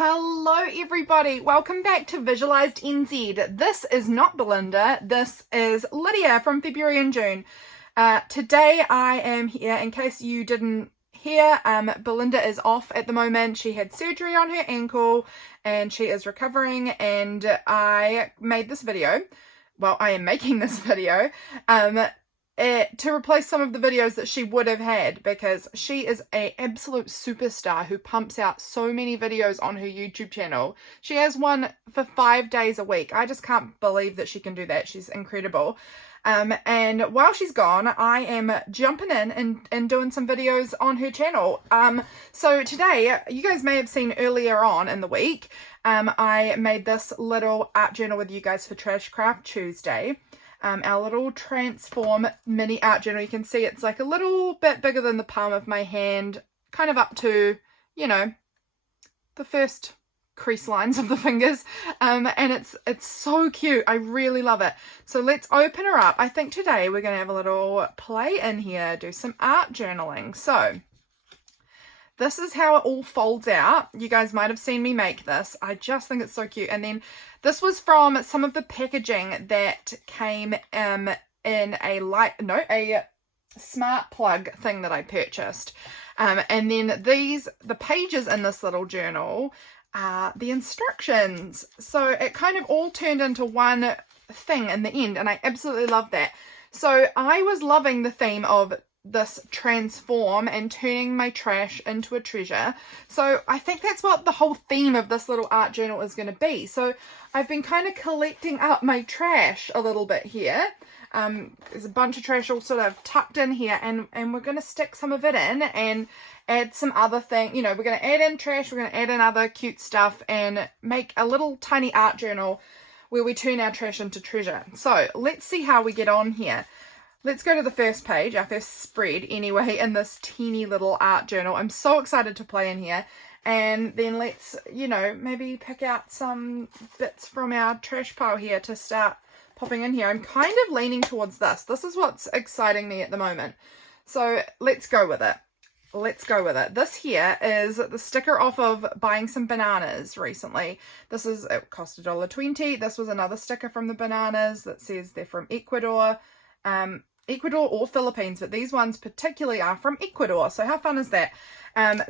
Hello everybody, welcome back to Visualized NZ. This is not Belinda, this is Lydia from February and June. Today I am here, in case you didn't hear, Belinda is off at the moment. She had surgery on her ankle and she is recovering, and I made this video, well I am making this video, to replace some of the videos that she would have had, because she is an absolute superstar who pumps out so many videos on her YouTube channel. She has one for 5 days a week. I just can't believe that she can do that. She's incredible. And while she's gone, I am jumping in and doing some videos on her channel. So today, you guys may have seen earlier on in the week, I made this little art journal with you guys for Trash Craft Tuesday. Our little transform mini art journal. You can see it's like a little bit bigger than the palm of my hand, kind of up to, you know, the first crease lines of the fingers, and it's so cute. I really love it. So let's open her up. I think today we're gonna have a little play in here, do some art journaling. So this is how it all folds out. You guys might have seen me make this. I just think it's so cute. And then this was from some of the packaging that came in a smart plug thing that I purchased. And then the pages in this little journal are the instructions. So it kind of all turned into one thing in the end, and I absolutely love that. So I was loving the theme of this transform and turning my trash into a treasure. So I think that's what the whole theme of this little art journal is going to be. So I've been kind of collecting up my trash a little bit here. There's a bunch of trash all sort of tucked in here, and we're going to stick some of it in and add some other thing. You know, we're going to add in trash, we're going to add in other cute stuff and make a little tiny art journal where we turn our trash into treasure. So let's see how we get on here. Let's go to the first page, our first spread anyway, in this teeny little art journal. I'm so excited to play in here. And then let's, you know, maybe pick out some bits from our trash pile here to start popping in here. I'm kind of leaning towards this. This is what's exciting me at the moment. So let's go with it. Let's go with it. This here is the sticker off of buying some bananas recently. It cost $1.20. This was another sticker from the bananas that says they're from Ecuador. Ecuador or Philippines, but these ones particularly are from Ecuador. So how fun is that?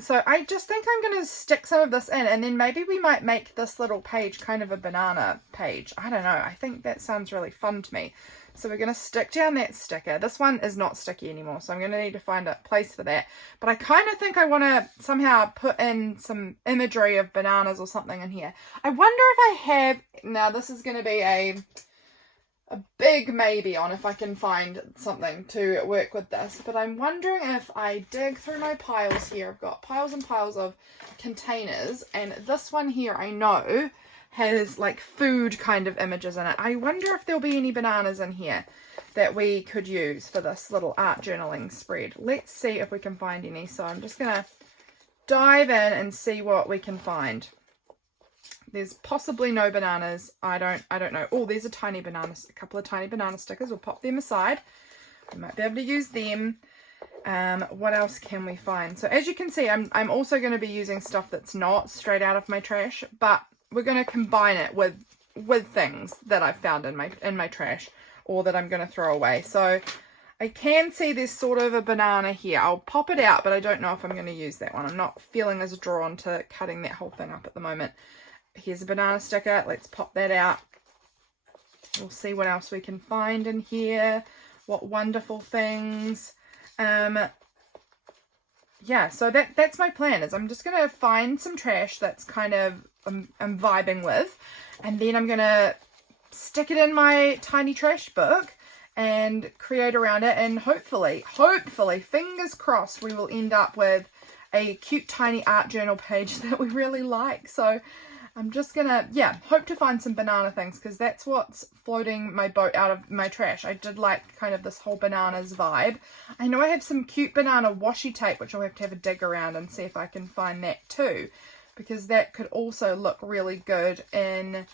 So I just think I'm going to stick some of this in, and then maybe we might make this little page kind of a banana page. I don't know. I think that sounds really fun to me. So we're going to stick down that sticker. This one is not sticky anymore, so I'm going to need to find a place for that. But I kind of think I want to somehow put in some imagery of bananas or something in here. I wonder if I have... Now, this is going to be a big maybe on if I can find something to work with this, but I'm wondering if I dig through my piles here. I've got piles and piles of containers, and this one here I know has like food kind of images in it. I wonder if there'll be any bananas in here that we could use for this little art journaling spread. Let's see if we can find any. So I'm just gonna dive in and see what we can find. There's possibly no bananas. I don't know. Oh, there's a couple of tiny banana stickers. We'll pop them aside. We might be able to use them. What else can we find? So as you can see, I'm also going to be using stuff that's not straight out of my trash, but we're going to combine it with things that I've found in my trash, or that I'm going to throw away. So I can see there's sort of a banana here. I'll pop it out, but I don't know if I'm going to use that one. I'm not feeling as drawn to cutting that whole thing up at the moment. Here's a banana sticker. Let's pop that out. We'll see what else we can find in here. What wonderful things. Yeah, so that's my plan, is I'm just going to find some trash that's kind of I'm vibing with, and then I'm going to stick it in my tiny trash book and create around it, and hopefully, fingers crossed, we will end up with a cute tiny art journal page that we really like. So I'm just gonna, hope to find some banana things, because that's what's floating my boat out of my trash. I did like kind of this whole bananas vibe. I know I have some cute banana washi tape, which I'll have to have a dig around and see if I can find that too, because that could also look really good in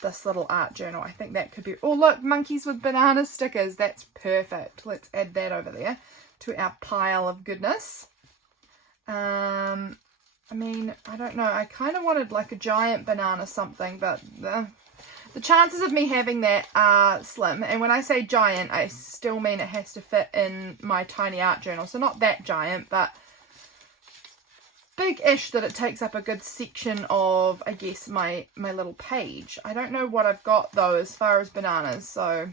this little art journal. I think that could be... Oh, look, monkeys with banana stickers. That's perfect. Let's add that over there to our pile of goodness. I mean, I don't know. I kind of wanted like a giant banana something, but the chances of me having that are slim. And when I say giant, I still mean it has to fit in my tiny art journal. So not that giant, but big-ish that it takes up a good section of, I guess, my little page. I don't know what I've got, though, as far as bananas. So,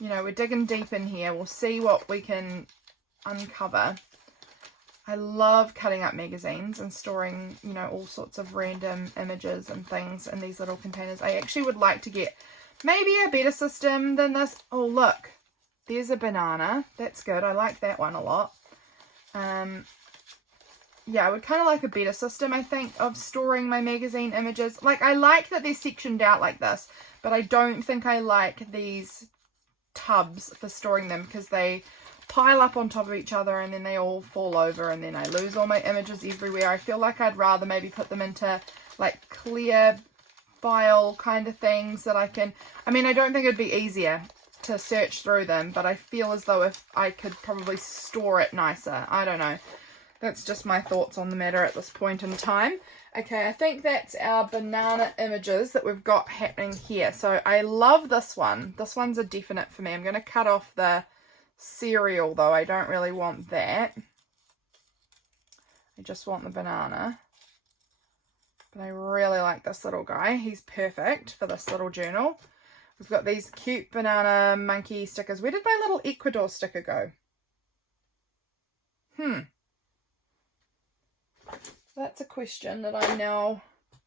you know, we're digging deep in here. We'll see what we can uncover. I love cutting up magazines and storing, you know, all sorts of random images and things in these little containers. I actually would like to get maybe a better system than this. Oh, look, there's a banana. That's good. I like that one a lot. Yeah, I would kind of like a better system, I think, of storing my magazine images. Like, I like that they're sectioned out like this, but I don't think I like these tubs for storing them because they pile up on top of each other and then they all fall over and then I lose all my images everywhere. I feel like I'd rather maybe put them into like clear file kind of things that I can, I mean, I don't think it'd be easier to search through them, but I feel as though if I could probably store it nicer. I don't know. That's just my thoughts on the matter at this point in time. Okay, I think that's our banana images that we've got happening here. So I love this one. This one's a definite for me. I'm going to cut off the cereal though. I don't really want that. I just want the banana. But I really like this little guy. He's perfect for this little journal. We've got these cute banana monkey stickers. Where did my little Ecuador sticker go? That's a question that I'm now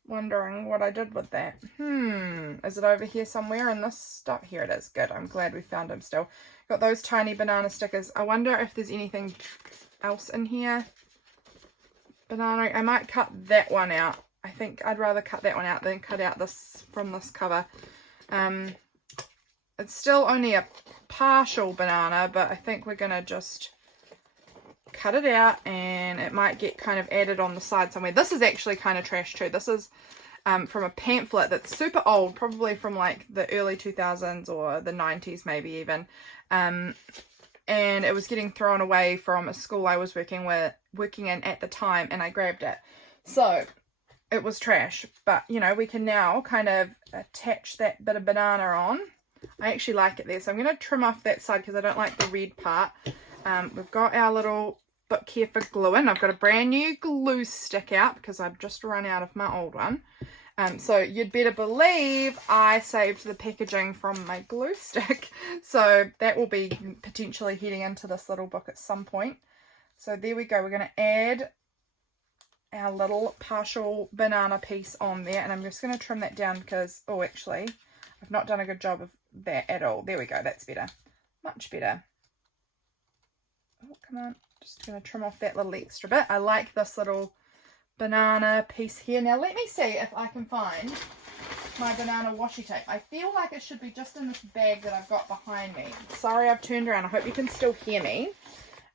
wondering what I did with that. Is it over here somewhere in this stuff? Here it is. Good. I'm glad we found him still. Got those tiny banana stickers. I wonder if there's anything else in here. Banana. I might cut that one out. I think I'd rather cut that one out than cut out this from this cover. It's still only a partial banana, but I think we're going to just cut it out and it might get kind of added on the side somewhere. This is actually kind of trash too. This is from a pamphlet that's super old, probably from like the early 2000s or the 90s maybe even. And it was getting thrown away from a school I was working in at the time, and I grabbed it. So it was trash, but you know, we can now kind of attach that bit of banana on. I actually like it there, so I'm going to trim off that side because I don't like the red part. We've got our little book here for gluing. I've got a brand new glue stick out because I've just run out of my old one. So you'd better believe I saved the packaging from my glue stick. So that will be potentially heading into this little book at some point. So there we go. We're going to add our little partial banana piece on there. And I'm just going to trim that down because, oh, actually, I've not done a good job of that at all. There we go. That's better. Much better. Oh, come on. Just going to trim off that little extra bit. I like this little banana piece here. Now let me see if I can find my banana washi tape. I feel like it should be just in this bag that I've got behind me. Sorry, I've turned around. I hope you can still hear me.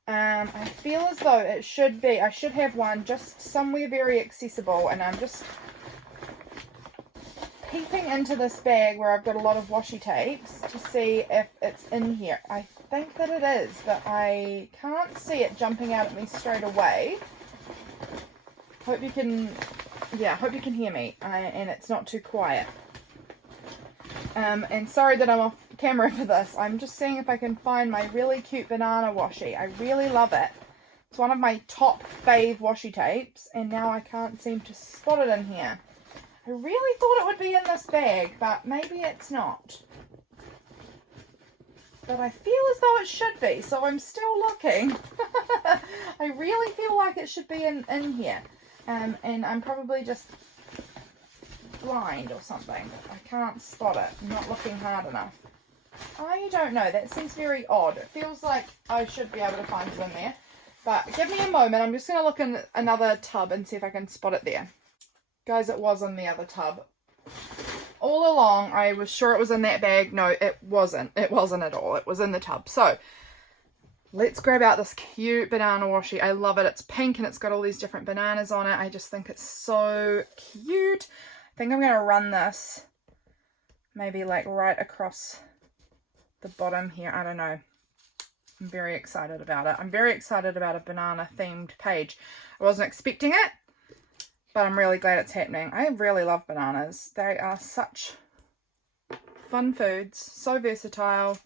I feel as though it should be, I should have one just somewhere very accessible, and I'm just peeping into this bag where I've got a lot of washi tapes to see if it's in here. I think that it is, but I can't see it jumping out at me straight away. Hope you can, yeah, hope you can hear me, and it's not too quiet. And sorry that I'm off camera for this. I'm just seeing if I can find my really cute banana washi. I really love it. It's one of my top fave washi tapes, and now I can't seem to spot it in here. I really thought it would be in this bag, but maybe it's not. But I feel as though it should be, so I'm still looking. I really feel like it should be in here. And I'm probably just blind or something. I can't spot it. I'm not looking hard enough. I don't know. That seems very odd. It feels like I should be able to find it in there. But give me a moment. I'm just going to look in another tub and see if I can spot it there. Guys, it was in the other tub. All along, I was sure it was in that bag. No, it wasn't. It wasn't at all. It was in the tub. So, let's grab out this cute banana washi. I love it. It's pink and it's got all these different bananas on it. I just think it's so cute. I think I'm going to run this maybe like right across the bottom here. I don't know. I'm very excited about it. I'm very excited about a banana themed page. I wasn't expecting it. but I'm really glad it's happening. I really love bananas. They are such fun foods, so versatile.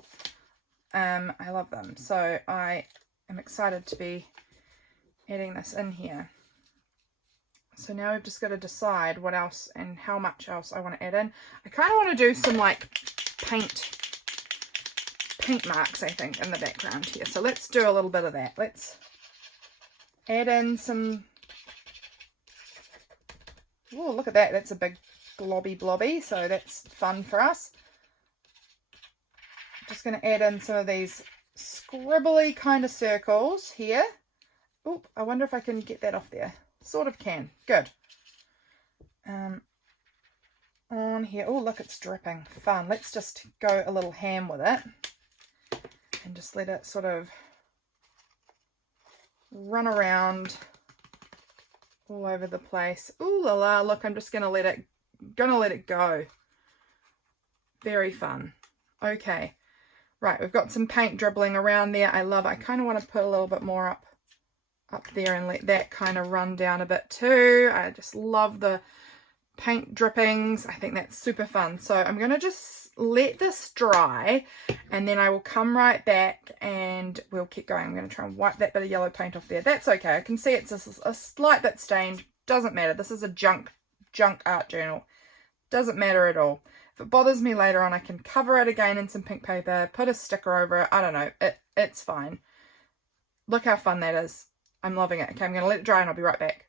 I love them. So I am excited to be adding this in here. So now we've just got to decide what else and how much else I want to add in. I kind of want to do some like paint marks, I think, in the background here. So let's do a little bit of that. Let's add in some... Oh, look at that. That's a big blobby. So that's fun for us. Just going to add in some of these scribbly kind of circles here. Oop, I wonder if I can get that off there. Sort of can. Good. On here. Oh, look, it's dripping. Fun. Let's just go a little ham with it. And just let it sort of run around all over the place. Ooh la la. Look, I'm just going to let it go. Very fun. Okay. Right, we've got some paint dribbling around there. I love it. I kind of want to put a little bit more up there and let that kind of run down a bit too. I just love the paint drippings. I think that's super fun. So I'm going to just let this dry and then I will come right back and we'll keep going. I'm going to try and wipe that bit of yellow paint off there. That's okay. I can see it's a slight bit stained. Doesn't matter. This is a junk art journal. Doesn't matter at all. If it bothers me later on, I can cover it again in some pink paper, put a sticker over it. I don't know. It's fine. Look how fun that is. I'm loving it. Okay, I'm going to let it dry and I'll be right back.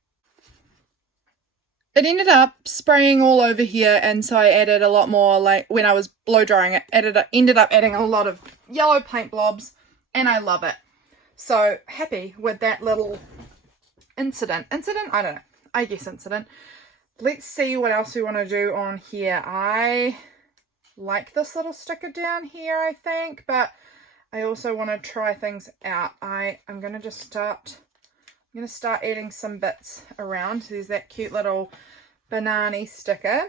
It ended up spraying all over here, and so I added a lot more, like when I was blow drying it, ended up adding a lot of yellow paint blobs, and I love it. So happy with that little incident. I don't know. I guess incident. Let's see what else we want to do on here. I like this little sticker down here, I think, but I also want to try things out. I'm going to just start adding some bits around. There's that cute little banana sticker.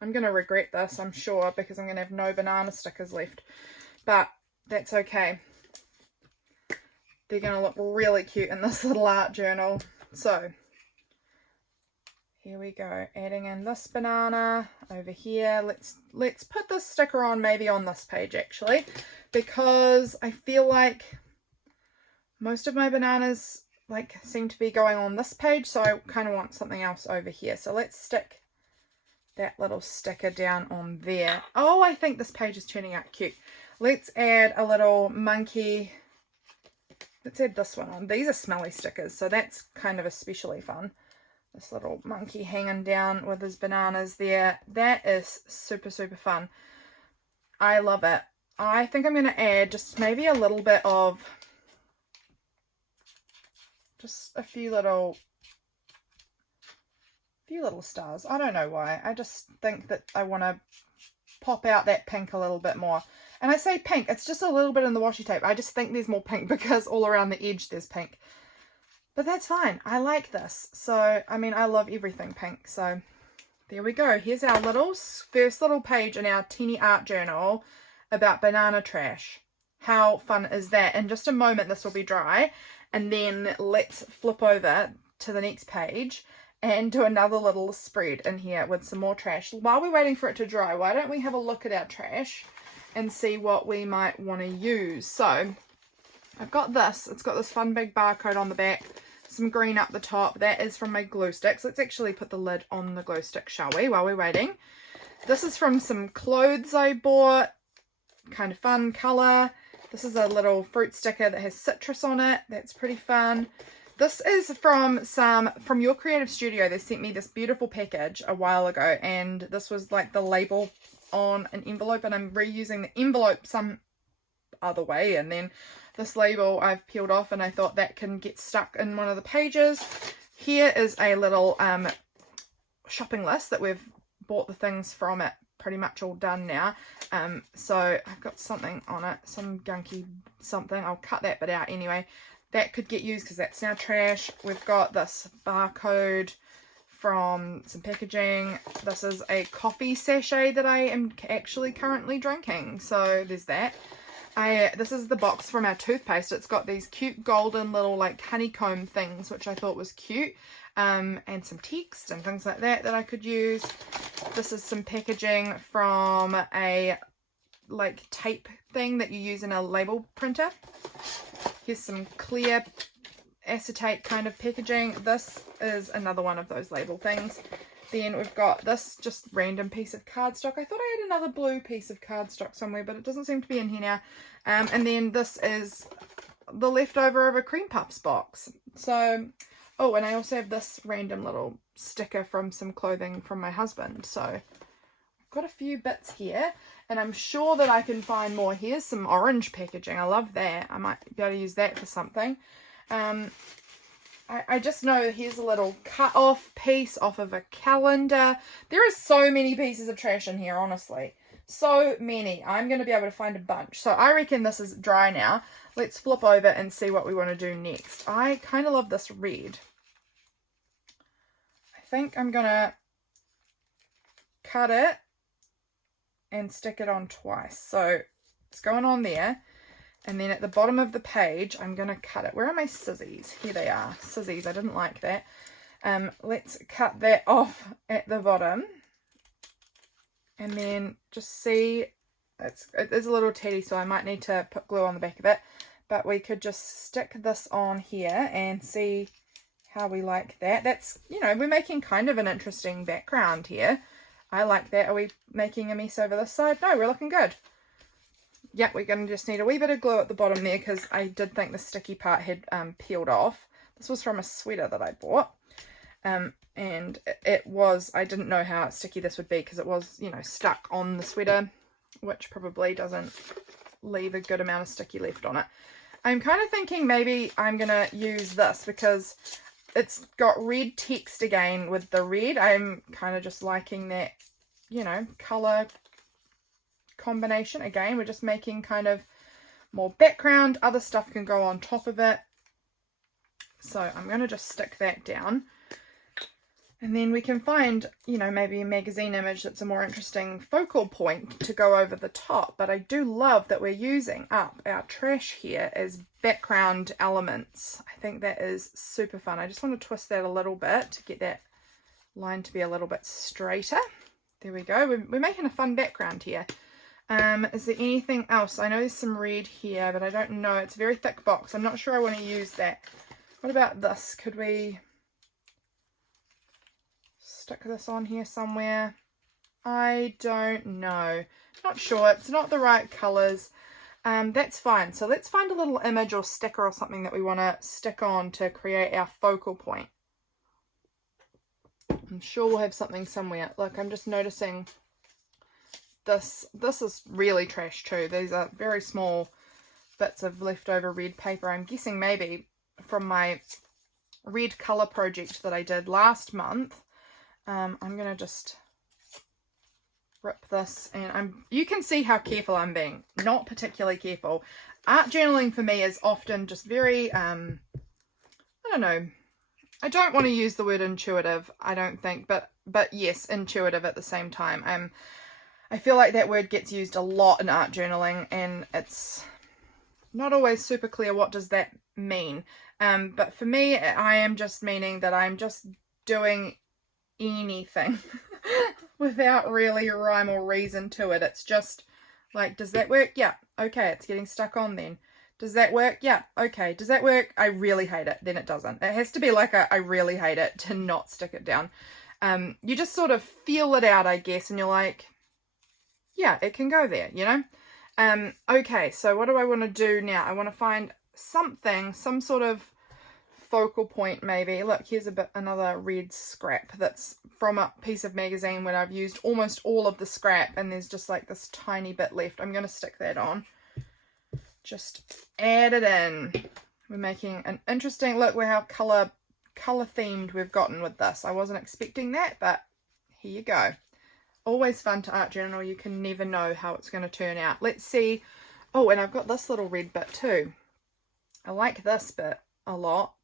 I'm going to regret this, I'm sure, because I'm going to have no banana stickers left, but that's okay. They're going to look really cute in this little art journal. So here we go, adding in this banana over here. Let's put this sticker on maybe on this page actually, because I feel like most of my bananas seem to be going on this page, so I kind of want something else over here. So let's stick that little sticker down on there. Oh, I think this page is turning out cute. Let's add a little monkey. Let's add this one on. These are smelly stickers, so that's kind of especially fun. This little monkey hanging down with his bananas there. That is super, super fun. I love it. I think I'm going to add just maybe a little bit of, just a few little stars. I don't know why. I just think that I want to pop out that pink a little bit more. And I say pink, it's just a little bit in the washi tape. I just think there's more pink because all around the edge there's pink. But that's fine. I like this. So, I mean, I love everything pink. So, there we go. Here's our first little page in our teeny art journal about banana trash. How fun is that? In just a moment, this will be dry. And then let's flip over to the next page and do another little spread in here with some more trash. While we're waiting for it to dry, why don't we have a look at our trash and see what we might want to use? So, I've got this. It's got this fun big barcode on the back. Some green up the top. That is from my glue sticks. Let's actually put the lid on the glue stick, shall we, while we're waiting. This is from some clothes I bought. Kind of fun colour. This is a little fruit sticker that has citrus on it. That's pretty fun. This is from Your Creative Studio. They sent me this beautiful package a while ago, and this was like the label on an envelope, and I'm reusing the envelope some other way, and then this label I've peeled off, and I thought that can get stuck in one of the pages. Here is a little shopping list that we've bought the things from it, pretty much all done now. So I've got something on it, some gunky something. I'll cut that bit out anyway. That could get used because that's now trash. We've got this barcode from some packaging. This is a coffee sachet that I am actually currently drinking. So there's that. This is the box from our toothpaste. It's got these cute golden little like honeycomb things, which I thought was cute, and some text and things like that I could use. This is some packaging from a like tape thing that you use in a label printer. Here's some clear acetate kind of packaging. This is another one of those label things. Then we've got this just random piece of cardstock. I thought I had another blue piece of cardstock somewhere, but it doesn't seem to be in here now. And then this is the leftover of a cream puffs box. So, oh, and I also have this random little sticker from some clothing from my husband. So I've got a few bits here, and I'm sure that I can find more. Here's some orange packaging. I love that. I might be able to use that for something. I just know here's a little cut off piece off of a calendar. There are so many pieces of trash in here, honestly. So many. I'm going to be able to find a bunch. So I reckon this is dry now. Let's flip over and see what we want to do next. I kind of love this red. I think I'm going to cut it and stick it on twice. So it's going on there. And then at the bottom of the page, I'm going to cut it. Where are my scissors? Here they are. Scissors. I didn't like that. Let's cut that off at the bottom. And then just see, it is a little teddy, so I might need to put glue on the back of it. But we could just stick this on here and see how we like that. That's, you know, we're making kind of an interesting background here. I like that. Are we making a mess over this side? No, we're looking good. Yep, we're going to just need a wee bit of glue at the bottom there because I did think the sticky part had peeled off. This was from a sweater that I bought. And it was, I didn't know how sticky this would be because it was, you know, stuck on the sweater, which probably doesn't leave a good amount of sticky left on it. I'm kind of thinking maybe I'm going to use this because it's got red text again with the red. I'm kind of just liking that, you know, colour combination. Again, we're just making kind of more background. Other stuff can go on top of it. So I'm going to just stick that down. And then we can find, you know, maybe a magazine image that's a more interesting focal point to go over the top. But I do love that we're using up our trash here as background elements. I think that is super fun. I just want to twist that a little bit to get that line to be a little bit straighter. There we go. We're making a fun background here. Is there anything else? I know there's some red here, but I don't know. It's a very thick box. I'm not sure I want to use that. What about this? Could we stick this on here somewhere? I don't know. Not sure. It's not the right colours. That's fine. So let's find a little image or sticker or something that we want to stick on to create our focal point. I'm sure we'll have something somewhere. Look, I'm just noticing this is really trash too. These are very small bits of leftover red paper. I'm guessing maybe from my red colour project that I did last month. I'm going to just rip this, and you can see how careful I'm being. Not particularly careful. Art journaling for me is often just very, I don't know. I don't want to use the word intuitive, I don't think, but yes, intuitive at the same time. I feel like that word gets used a lot in art journaling, and it's not always super clear what does that mean. But for me, I am just meaning that I'm just doing anything without really rhyme or reason to it. It's just like, does that work? Yeah. Okay, it's getting stuck on then. Does that work? Yeah. Okay. Does that work? I really hate it. Then it doesn't. It has to be like I really hate it to not stick it down. You just sort of feel it out, I guess, and you're like, yeah, it can go there, you know? Okay, so what do I want to do now? I want to find something, some sort of focal point maybe. Look, here's another red scrap that's from a piece of magazine where I've used almost all of the scrap, and there's just like this tiny bit left. I'm going to stick that on. Just add it in. We're making an interesting, look how colour themed we've gotten with this. I wasn't expecting that, but here you go. Always fun to art journal. You can never know how it's going to turn out. Let's see. Oh, and I've got this little red bit too. I like this bit a lot.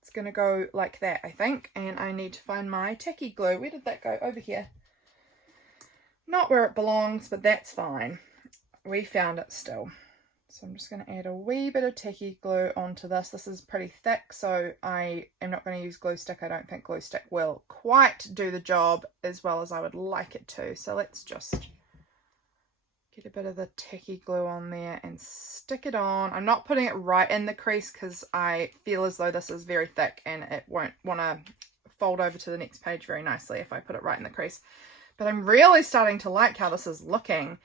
It's going to go like that, I think. And I need to find my tacky glue. Where did that go? Over here. Not where it belongs, but that's fine. we found it still. So I'm just going to add a wee bit of tacky glue onto this. This is pretty thick, so I am not going to use glue stick. I don't think glue stick will quite do the job as well as I would like it to. So let's just get a bit of the tacky glue on there and stick it on. I'm not putting it right in the crease because I feel as though this is very thick and it won't want to fold over to the next page very nicely if I put it right in the crease. But I'm really starting to like how this is looking.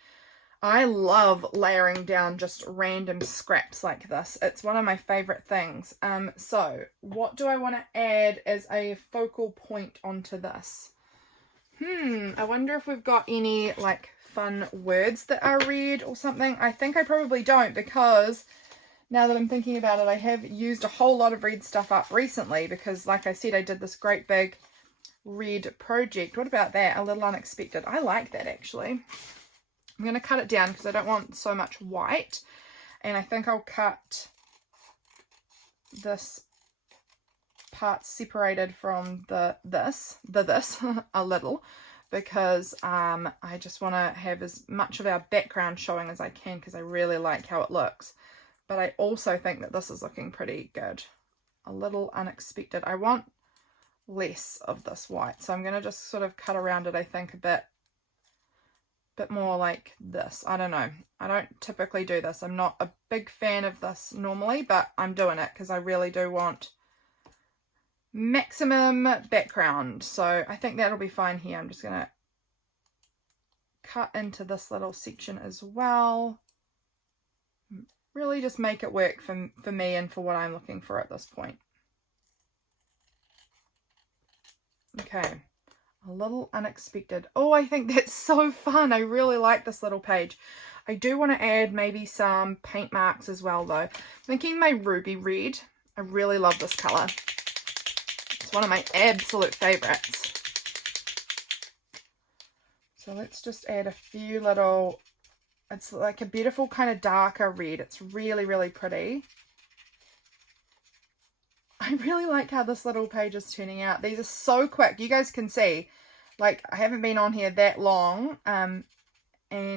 I love layering down just random scraps like this. It's one of my favorite things. So what do I want to add as a focal point onto this? I wonder if we've got any like fun words that are read or something. I think I probably don't, because now that I'm thinking about it, I have used a whole lot of read stuff up recently because, like I said, I did this great big read project. What about that? A little unexpected. I like that actually. I'm going to cut it down because I don't want so much white, and I think I'll cut this part separated from this a little, because I just want to have as much of our background showing as I can because I really like how it looks. But I also think that this is looking pretty good. A little unexpected. I want less of this white, so I'm going to just sort of cut around it, I think, a bit more like this. I don't know. I don't typically do this. I'm not a big fan of this normally, but I'm doing it because I really do want maximum background. So I think that'll be fine here. I'm just going to cut into this little section as well. Really just make it work for me and for what I'm looking for at this point. Okay. A little unexpected. Oh, I think that's so fun. I really like this little page. I do want to add maybe some paint marks as well though. Thinking my ruby red. I really love this colour. It's one of my absolute favourites. So let's just add a few little, it's like a beautiful kind of darker red. It's really, really pretty. I really like how this little page is turning out. These are so quick. You guys can see, like, I haven't been on here that long, and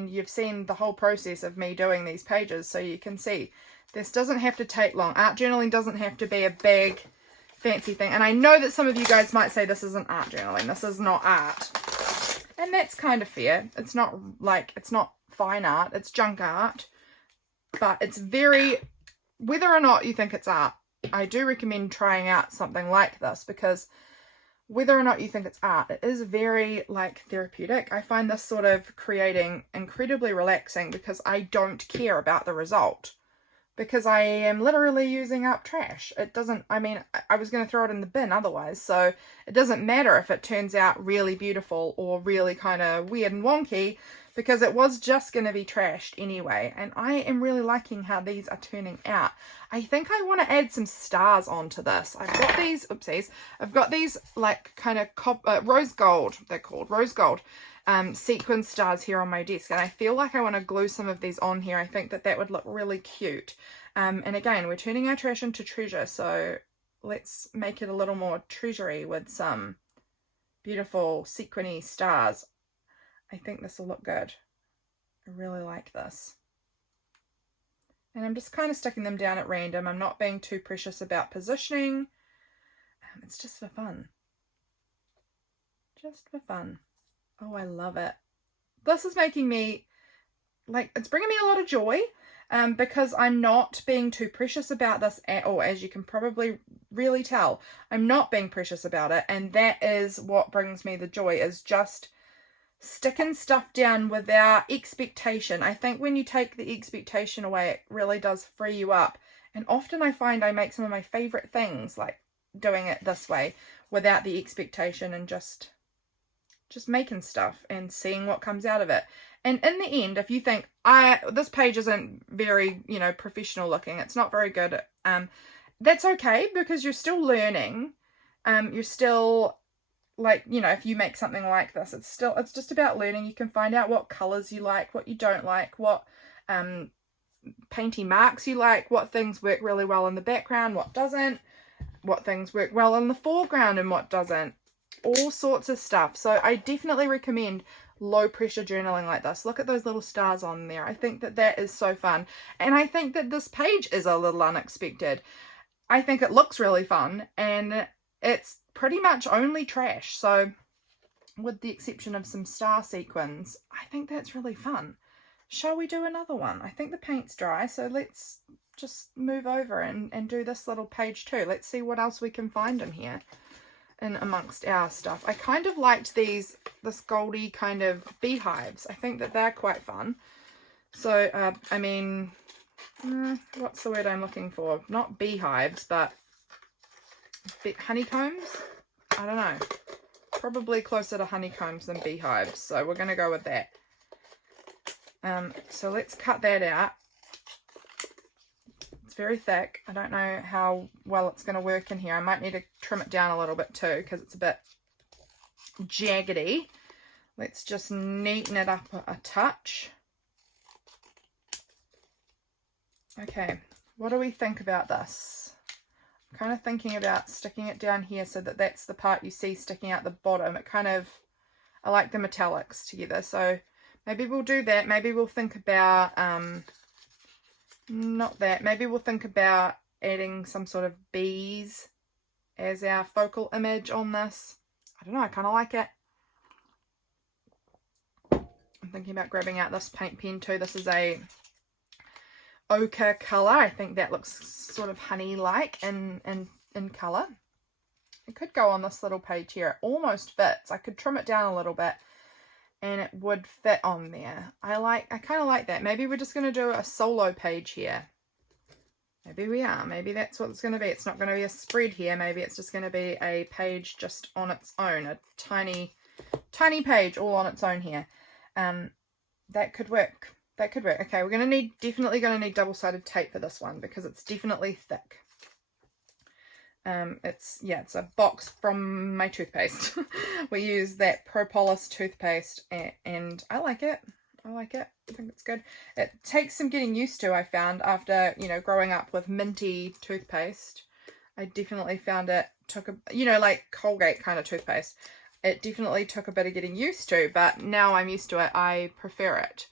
you've seen the whole process of me doing these pages, so you can see this doesn't have to take long. Art journaling doesn't have to be a big fancy thing. And I know that some of you guys might say this isn't art journaling. This is not art. And that's kind of fair. It's not like, it's not fine art. It's junk art. But it's very, whether or not you think it's art, I do recommend trying out something like this, because whether or not you think it's art, it is very like therapeutic. I find this sort of creating incredibly relaxing because I don't care about the result, because I am literally using up trash. It doesn't, I mean, I was going to throw it in the bin otherwise, so it doesn't matter if it turns out really beautiful or really kind of weird and wonky, because it was just going to be trashed anyway. And I am really liking how these are turning out. I think I want to add some stars onto this. I've got these, oopsies, I've got these like kind of rose gold, they're called rose gold sequin stars here on my desk. And I feel like I want to glue some of these on here. I think that that would look really cute. And again, we're turning our trash into treasure. So let's make it a little more treasury with some beautiful sequiny stars. I think this will look good. I really like this. And I'm just kind of sticking them down at random. I'm not being too precious about positioning. It's just for fun. Just for fun. Oh, I love it. This is making me, like, it's bringing me a lot of joy, because I'm not being too precious about this at all. As you can probably really tell, I'm not being precious about it. And that is what brings me the joy, is just sticking stuff down without expectation. I think when you take the expectation away, it really does free you up. And often I find I make some of my favorite things like doing it this way without the expectation, and just making stuff and seeing what comes out of it. And in the end, if you think this page isn't very, you know, professional looking, it's not very good, that's okay, because you're still learning. You're still, like, you know, if you make something like this, it's just about learning. You can find out what colors you like, what you don't like, what painty marks you like, what things work really well in the background, what doesn't, what things work well in the foreground and what doesn't, all sorts of stuff. So I definitely recommend low pressure journaling like this. Look at those little stars on there. I think that that is so fun. And I think that this page is a little unexpected. I think it looks really fun, and it's pretty much only trash. So with the exception of some star sequins, I think that's really fun. Shall we do another one? I think the paint's dry, so let's just move over and do this little page too. Let's see what else we can find in here, in amongst our stuff. I kind of liked this goldy kind of beehives. I think that they're quite fun. So, I mean, what's the word I'm looking for? Not beehives, but honeycombs? I don't know. Probably closer to honeycombs than beehives, so we're going to go with that. So let's cut that out. It's very thick. I don't know how well it's going to work in here. I might need to trim it down a little bit too, because it's a bit jaggedy. Let's just neaten it up a touch. Okay, what do we think about this? I'm kind of thinking about sticking it down here so that that's the part you see sticking out the bottom. It kind of, I like the metallics together, so maybe we'll do that. Maybe we'll think about, not that, maybe we'll think about adding some sort of bees as our focal image on this. I don't know, I kind of like it. I'm thinking about grabbing out this paint pen too. This is a ochre colour. I think that looks sort of honey-like in colour. It could go on this little page here. It almost fits. I could trim it down a little bit and it would fit on there. I kind of like that. Maybe we're just going to do a solo page here. Maybe we are. Maybe that's what it's going to be. It's not going to be a spread here. Maybe it's just going to be a page just on its own. A tiny page all on its own here. That could work. That could work. Okay, we're definitely going to need double-sided tape for this one because it's definitely thick. It's a box from my toothpaste. We use that Propolis toothpaste and I like it. I think it's good. It takes some getting used to, I found, after, growing up with minty toothpaste. I definitely found it took like Colgate kind of toothpaste. It definitely took a bit of getting used to, but now I'm used to it. I prefer it.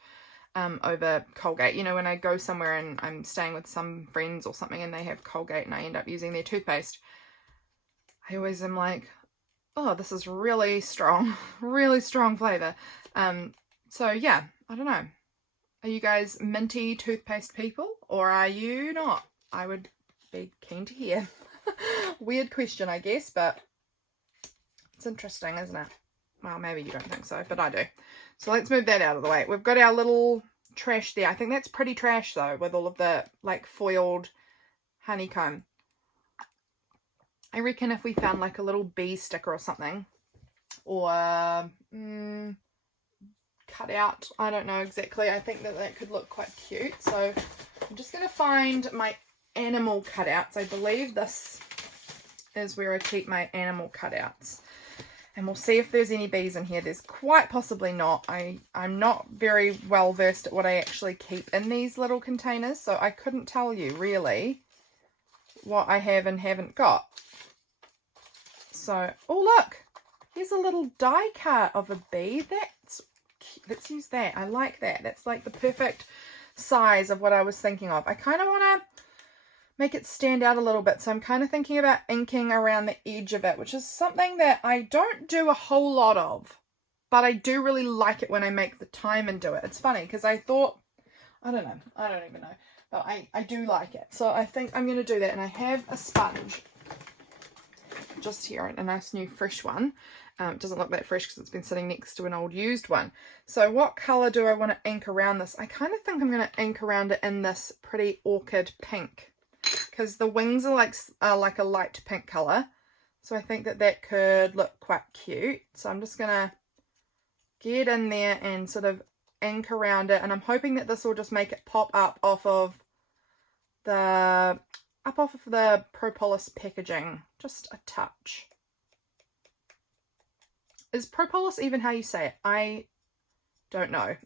Over Colgate. When I go somewhere and I'm staying with some friends or something and they have Colgate and I end up using their toothpaste, I always am like, oh, this is really strong flavour. So yeah, I don't know. Are you guys minty toothpaste people or are you not? I would be keen to hear. Weird question, I guess, but it's interesting, isn't it? Well, maybe you don't think so, but I do. So let's move that out of the way. We've got our little trash there. I think that's pretty trash though, with all of the like foiled honeycomb. I reckon if we found like a little bee sticker or something, or cut out, I don't know exactly. I think that could look quite cute. So I'm just going to find my animal cutouts. I believe this is where I keep my animal cutouts. And we'll see if there's any bees in here. There's quite possibly not. I'm not very well versed at what I actually keep in these little containers, so I couldn't tell you really what I have and haven't got. So, oh look, here's a little die cut of a bee. Let's use that. I like that. That's like the perfect size of what I was thinking of. I kind of want to make it stand out a little bit, so I'm kind of thinking about inking around the edge of it, which is something that I don't do a whole lot of, but I do really like it when I make the time and do it. It's funny because I thought, I don't even know, but I do like it, so I think I'm going to do that. And I have a sponge just here, a nice new fresh one. It doesn't look that fresh because it's been sitting next to an old used one. So what colour do I want to ink around this? I kind of think I'm going to ink around it in this pretty orchid pink, because the wings are like a light pink colour. So I think that could look quite cute. So I'm just going to get in there and sort of ink around it. And I'm hoping that this will just make it pop up off of the Propolis packaging. Just a touch. Is Propolis even how you say it? I don't know.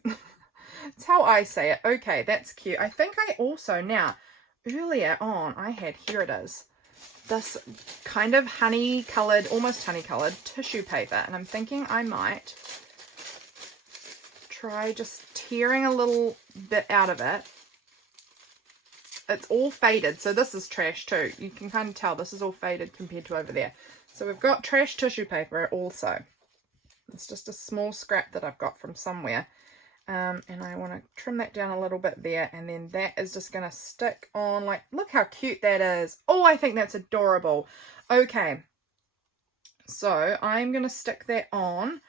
It's how I say it. Okay, that's cute. I think I also now... Earlier on, I had, here it is, this kind of almost honey-coloured tissue paper. And I'm thinking I might try just tearing a little bit out of it. It's all faded, so this is trash too. You can kind of tell this is all faded compared to over there. So we've got trash tissue paper also. It's just a small scrap that I've got from somewhere. And I want to trim that down a little bit there, and then that is just going to stick on. Like, look how cute that is. Oh, I think that's adorable. Okay, so I'm going to stick that on.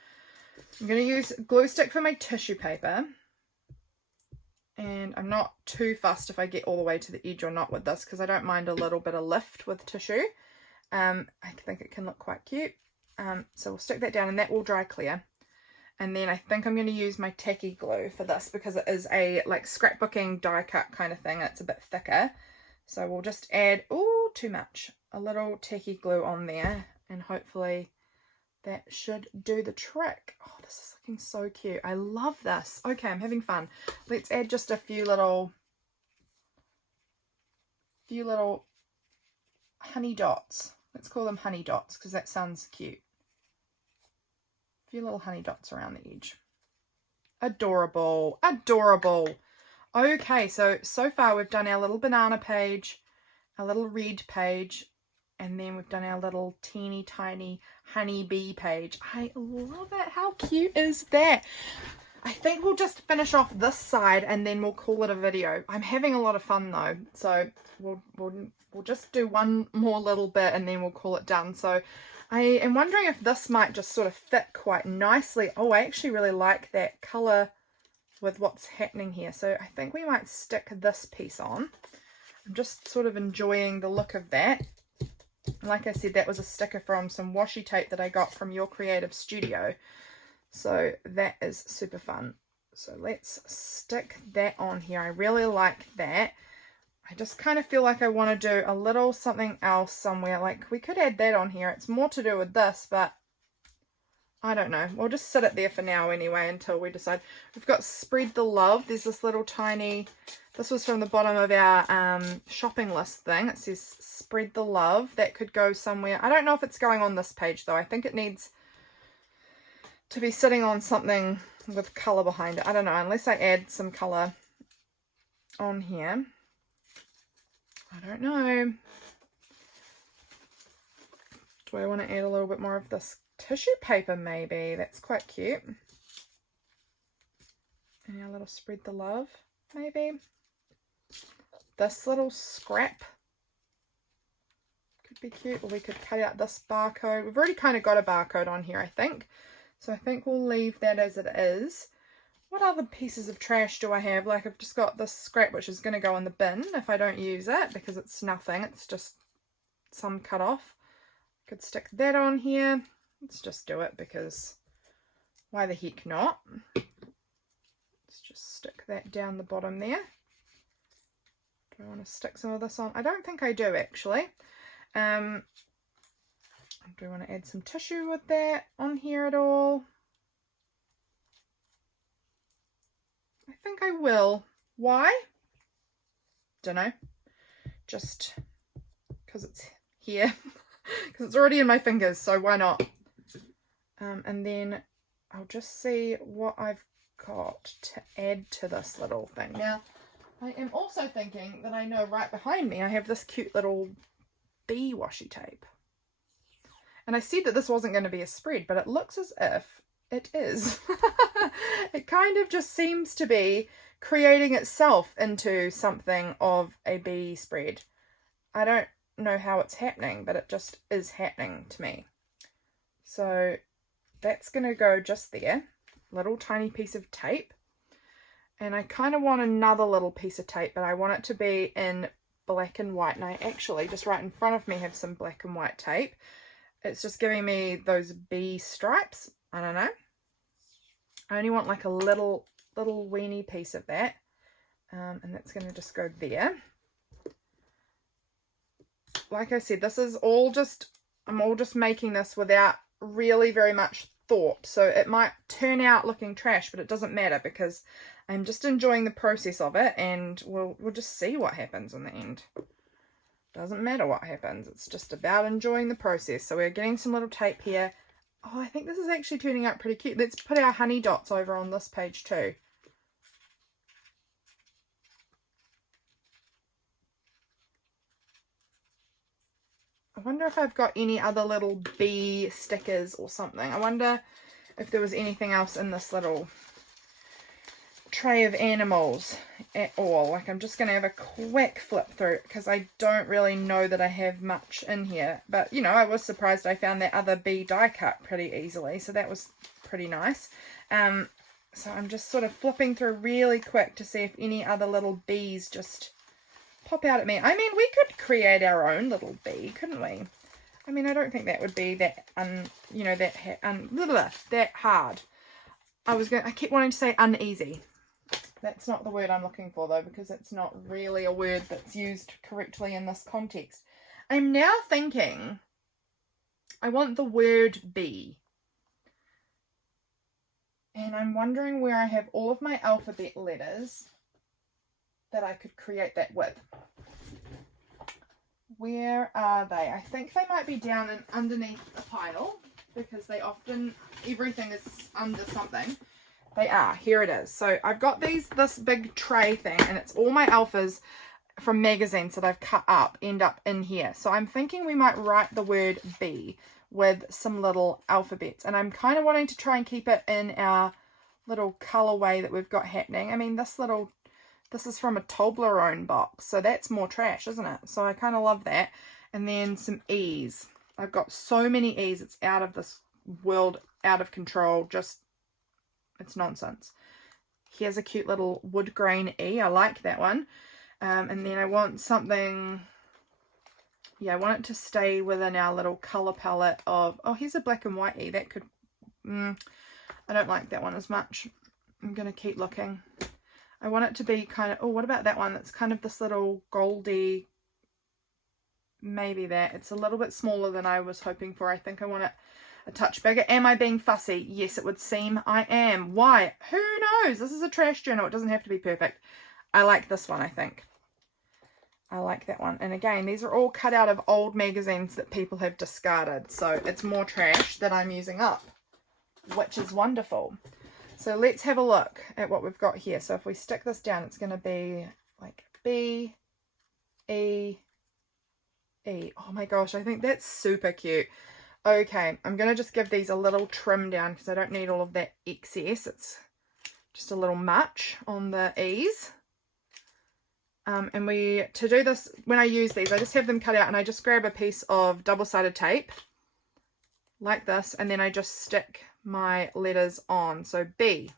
I'm going to use glue stick for my tissue paper, and I'm not too fussed if I get all the way to the edge or not with this, because I don't mind a little bit of lift with tissue. I think it can look quite cute. So we'll stick that down, and that will dry clear. And then I think I'm going to use my tacky glue for this, because it is a like scrapbooking die cut kind of thing. It's a bit thicker. So we'll just add, oh, too much, a little tacky glue on there, and hopefully that should do the trick. Oh, this is looking so cute. I love this. Okay, I'm having fun. Let's add just a few little honey dots. Let's call them honey dots, because that sounds cute. A few little honey dots around the edge. Adorable. Adorable. Okay, so far we've done our little banana page, our little red page, and then we've done our little teeny tiny honeybee page. I love it. How cute is that? I think we'll just finish off this side and then we'll call it a video. I'm having a lot of fun though, so we'll just do one more little bit and then we'll call it done. So I am wondering if this might just sort of fit quite nicely. Oh, I actually really like that colour with what's happening here. So I think we might stick this piece on. I'm just sort of enjoying the look of that. Like I said, that was a sticker from some washi tape that I got from Your Creative Studio. So that is super fun. So let's stick that on here. I really like that. I just kind of feel like I want to do a little something else somewhere. Like we could add that on here. It's more to do with this, but I don't know. We'll just sit it there for now anyway until we decide. We've got Spread the Love. There's this little tiny, this was from the bottom of our shopping list thing. It says Spread the Love. That could go somewhere. I don't know if it's going on this page though. I think it needs to be sitting on something with colour behind it. I don't know, unless I add some colour on here. I don't know. Do I want to add a little bit more of this tissue paper maybe? That's quite cute. And our little Spread the Love maybe. This little scrap could be cute, or we could cut out this barcode. We've already kind of got a barcode on here, I think. So I think we'll leave that as it is. What other pieces of trash do I have? Like I've just got this scrap which is going to go in the bin if I don't use it, because it's nothing. It's just some cut off. Could stick that on here. Let's just do it because why the heck not? Let's just stick that down the bottom there. Do I want to stick some of this on? I don't think I do actually. Do I want to add some tissue with that on here at all? I think I will. Why? Don't know. Just because it's here. Because it's already in my fingers, so why not? And then I'll just see what I've got to add to this little thing. Now, I am also thinking that I know right behind me I have this cute little bee washi tape. And I said that this wasn't going to be a spread, but it looks as if it is. It kind of just seems to be creating itself into something of a bee spread. I don't know how it's happening, but it just is happening to me. So that's going to go just there. Little tiny piece of tape. And I kind of want another little piece of tape, but I want it to be in black and white. And I actually, just right in front of me, have some black and white tape. It's just giving me those bee stripes. I don't know. I only want like a little weeny piece of that. And that's going to just go there. Like I said, this is all just, I'm all just making this without really very much thought. So it might turn out looking trash, but it doesn't matter because I'm just enjoying the process of it, and we'll just see what happens in the end. Doesn't matter what happens. It's just about enjoying the process. So we're getting some little tape here. Oh, I think this is actually turning out pretty cute. Let's put our honey dots over on this page too. I wonder if I've got any other little bee stickers or something. I wonder if there was anything else in this little tray of animals at all. Like, I'm just going to have a quick flip through because I don't really know that I have much in here. But, you know, I was surprised I found that other bee die cut pretty easily. So that was pretty nice. So I'm just sort of flipping through really quick to see if any other little bees just pop out at me. I mean, we could create our own little bee, couldn't we? I mean, I don't think that would be that, that hard. I kept wanting to say uneasy. That's not the word I'm looking for, though, because it's not really a word that's used correctly in this context. I'm now thinking I want the word be. And I'm wondering where I have all of my alphabet letters that I could create that with. Where are they? I think they might be down and underneath a pile because they often, everything is under something. They are. Here it is. So I've got this big tray thing, and it's all my alphas from magazines that I've cut up end up in here. So I'm thinking we might write the word B with some little alphabets, and I'm kind of wanting to try and keep it in our little colorway that we've got happening. I mean, this is from a Toblerone box, so that's more trash, isn't it? So I kind of love that. And then some E's. I've got so many E's. It's out of this world, out of control. Just, it's nonsense. Here's a cute little wood grain E. I like that one. And then I want something, yeah, I want it to stay within our little color palette of, oh, here's a black and white E. That could, I don't like that one as much. I'm going to keep looking. I want it to be kind of, oh, what about that one? That's kind of this little goldy, maybe that. It's a little bit smaller than I was hoping for. I think I want it a touch bigger. Am I being fussy? Yes, it would seem I am. Why? Who knows? This is a trash journal. It doesn't have to be perfect. I like this one, I think. I like that one. And again, these are all cut out of old magazines that people have discarded. So it's more trash that I'm using up, which is wonderful. So let's have a look at what we've got here. So if we stick this down, it's going to be like B, E, E. Oh my gosh, I think that's super cute. Okay, I'm going to just give these a little trim down because I don't need all of that excess. It's just a little much on the E's. And to do this, when I use these, I just have them cut out and I just grab a piece of double-sided tape like this, and then I just stick my letters on. So B,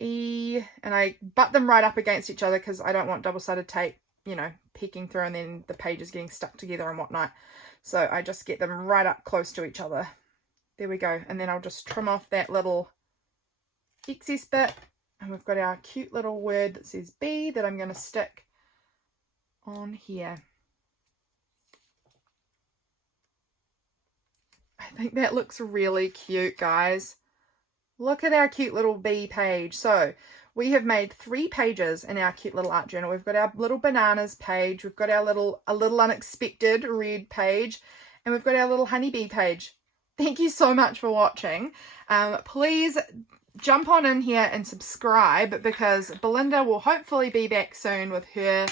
E, and I butt them right up against each other because I don't want double-sided tape, you know, peeking through and then the pages getting stuck together and whatnot. So I just get them right up close to each other. There we go. And then I'll just trim off that little excess bit. And we've got our cute little word that says B that I'm going to stick on here. I think that looks really cute, guys. Look at our cute little bee page. So we have made 3 pages in our cute little art journal. We've got our little bananas page. We've got our a little unexpected red page. And we've got our little honeybee page. Thank you so much for watching. Please jump on in here and subscribe because Belinda will hopefully be back soon with her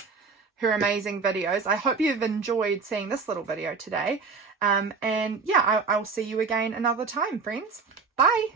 amazing videos. I hope you've enjoyed seeing this little video today. And yeah, I'll see you again another time, friends. Bye.